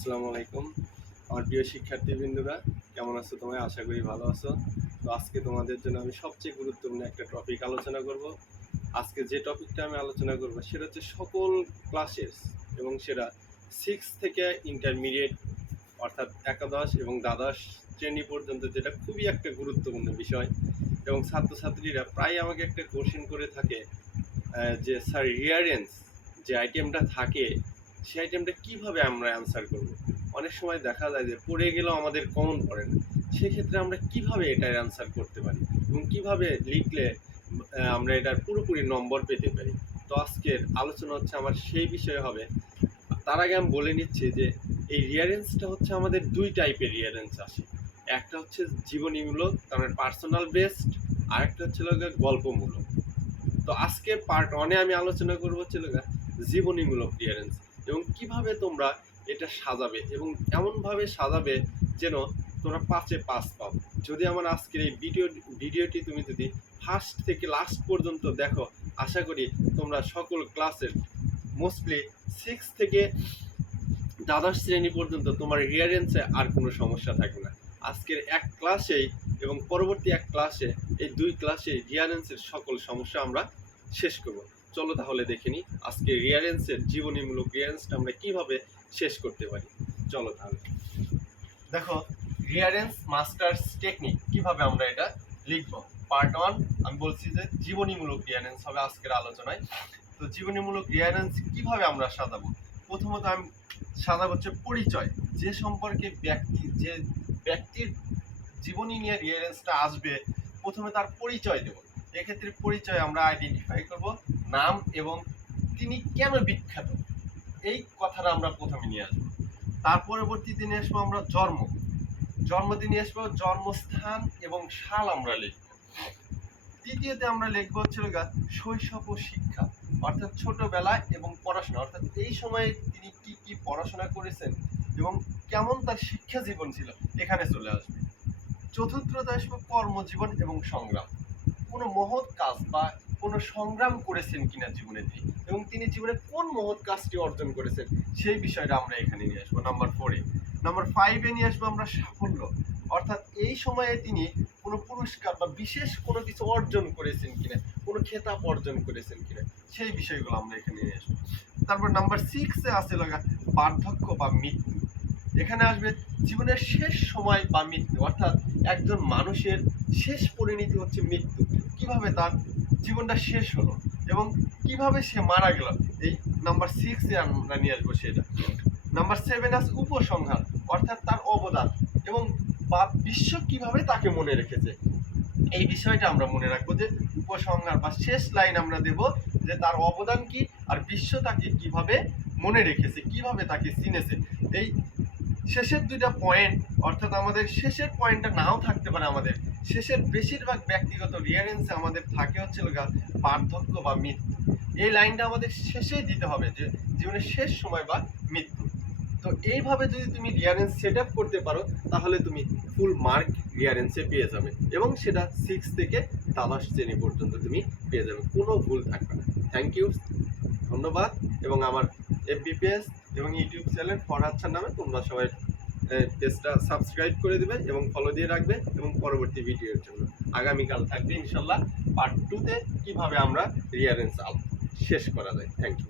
আসসালামু আলাইকুম আমার প্রিয় শিক্ষার্থীবৃন্দরা, কেমন আছো তোমরা? আশা করি ভালো আছো। তো আজকে তোমাদের জন্য আমি সবচেয়ে গুরুত্বপূর্ণ একটা টপিক আলোচনা করব। আজকে যে টপিকটা আমি আলোচনা করব সেটা হচ্ছে সকল ক্লাসের এবং সেটা 6 থেকে ইন্টারমিডিয়েট অর্থাৎ একাদশ এবং দ্বাদশ শ্রেণী পর্যন্ত, যেটা খুবই একটা গুরুত্বপূর্ণ বিষয়। এবং ছাত্রছাত্রীরা প্রায় আমাকে একটা কোশ্চেন করে থাকে যে স্যার, রিয়ারেন্স যে আইটেমটা থাকে সেই আইটেমটা কিভাবে আমরা অ্যান্সার করব। অনেক সময় দেখা যায় যে পড়ে গেলেও আমাদের কমন পড়ে না, সেক্ষেত্রে আমরা কিভাবে এটার অ্যান্সার করতে পারি এবং কিভাবে লিখলে আমরা এটার পুরোপুরি নম্বর পেতে পারি। তো আজকের আলোচনা হচ্ছে আমার সেই বিষয়ে হবে। তার আগে আমি বলে নিচ্ছি যে এই রিয়ারেন্সটা হচ্ছে আমাদের দুই টাইপের রিয়ারেন্স আসে। একটা হচ্ছে জীবনীমূলক, তার মানে পার্সোনাল বেসড, আর একটা হচ্ছে গল্পমূলক। তো আজকে পার্ট ওয়ানে আমি আলোচনা করবো হচ্ছে জীবনীমূলক ক্লিয়ারেন্স এবং কিভাবে তোমরা এটা সাজাবে এবং এমনভাবে সাজাবে যেন তোমরা 5-এ 5 পাও। যদি আমার আজকের এই ভিডিওটি তুমি যদি ফার্স্ট থেকে লাস্ট পর্যন্ত দেখো, আশা করি তোমরা সকল ক্লাসের মোস্টলি 6 থেকে দ্বাদশ শ্রেণী পর্যন্ত তোমার রিয়ারেন্সে আর কোনো সমস্যা থাকবে না। আজকের এক ক্লাসেই এবং পরবর্তী এক ক্লাসে, এই দুই ক্লাসে রিয়ারেন্সের সকল সমস্যা আমরা শেষ করব। চলো তাহলে দেখে নিই আজকে রিয়ারেন্সের জীবনীমূলক রিয়ারেন্সটা আমরা কিভাবে শেষ করতে পারি। চলো তাহলে দেখো, রিয়ারেন্স মাস্টার্স টেকনিক কিভাবে আমরা এটা লিখব। পার্ট ওয়ান আমি বলছি যে জীবনীমূলক রিয়ারেন্স হবে আজকের আলোচনায়। তো জীবনীমূলক রিয়ারেন্স কিভাবে আমরা সাজাবো, প্রথমত আমি সাজাবো হচ্ছে পরিচয়। যে সম্পর্কে যে ব্যক্তির জীবনী নিয়ে রিয়ারেন্সটা আসবে, প্রথমে তার পরিচয় দেব। এক্ষেত্রে পরিচয় আমরা আইডেন্টিফাই করব নাম এবং তিনি কেন বিখ্যাত, এই কথাটা আমরা প্রথমে নিয়ে আসবো। তার পরবর্তীতে নিয়ে আসবো আমরা জন্মদিন নিয়ে আসবো, জন্মস্থান এবং সাল আমরা লিখব। দ্বিতীয়তে আমরা লিখবো হচ্ছে শৈশব ও শিক্ষা, অর্থাৎ ছোটবেলায় এবং পড়াশোনা, অর্থাৎ এই সময়ে তিনি কি কি পড়াশোনা করেছেন এবং কেমন তার শিক্ষা জীবন ছিল, এখানে চলে আসবে। চতুর্থতে আসবো কর্মজীবন এবং সংগ্রাম, কোনো মহৎ কাজ বা কোনো সংগ্রাম করেছেন কিনা জীবনে তিনি, এবং তিনি জীবনে কোন মহৎ কাজটি অর্জন করেছেন সেই বিষয়টা আমরা এখানে নিয়ে আসবো নাম্বার 4-এ। নাম্বার 5-এ নিয়ে আসবো আমরা সাফল্য, অর্থাৎ এই সময়ে তিনি কোনো পুরস্কার বা বিশেষ কোনো কিছু অর্জন করেছেন কিনা, কোনো খেতাব অর্জন করেছেন কিনা, সেই বিষয়গুলো আমরা এখানে নিয়ে আসবো। তারপর নাম্বার 6-এ আছে বার্ধক্য বা মৃত্যু। এখানে আসবে জীবনের শেষ সময় বা মৃত্যু, অর্থাৎ একজন মানুষের শেষ পরিণতি হচ্ছে মৃত্যু, কিভাবে তার জীবনটা শেষ হলো এবং কিভাবে সে মারা গেল, এই নাম্বার 6-এ আমরা নিয়ে আসবো সেটা। নাম্বার 7 আছে উপসংহার, অর্থাৎ তার অবদান এবং বা বিশ্ব কিভাবে তাকে মনে রেখেছে, এই বিষয়টা আমরা মনে রাখবো যে উপসংহার বা শেষ লাইন আমরা দেব যে তার অবদান কি আর বিশ্ব তাকে কিভাবে মনে রেখেছে, কিভাবে তাকে চিনেছে। এই শেষের দুইটা পয়েন্ট, অর্থাৎ আমাদের শেষের পয়েন্টটা নাও থাকতে পারে, আমাদের শেষের বেশিরভাগ ব্যক্তিগত রিয়ারেন্সে আমাদের থাকে হচ্ছে বার্ধক্য বা মৃত্যু। এই লাইনটা আমাদের শেষেই দিতে হবে, যে জীবনের শেষ সময় বা মৃত্যু। তো এইভাবে যদি তুমি রিয়ারেন্স সেট আপ করতে পারো, তাহলে তুমি ফুল মার্ক রিয়ারেন্সে পেয়ে যাবে এবং সেটা 6 থেকে দ্বাদশ শ্রেণী পর্যন্ত তুমি পেয়ে যাবে, কোনো ভুল থাকবে না। থ্যাংক ইউ, ধন্যবাদ। এবং আমার এফবি পেজ এবং ইউটিউব চ্যানেল ফরহাদ স্যার নামে তোমরা সবাই পেজটা সাবস্ক্রাইব করে দেবে এবং ফলো দিয়ে রাখবে, এবং পরবর্তী ভিডিওর জন্য আগামীকাল থাকবে ইনশাল্লাহ পার্ট 2-তে কিভাবে আমরা রিয়ারেন্স শেষ করা যায়। Thank you.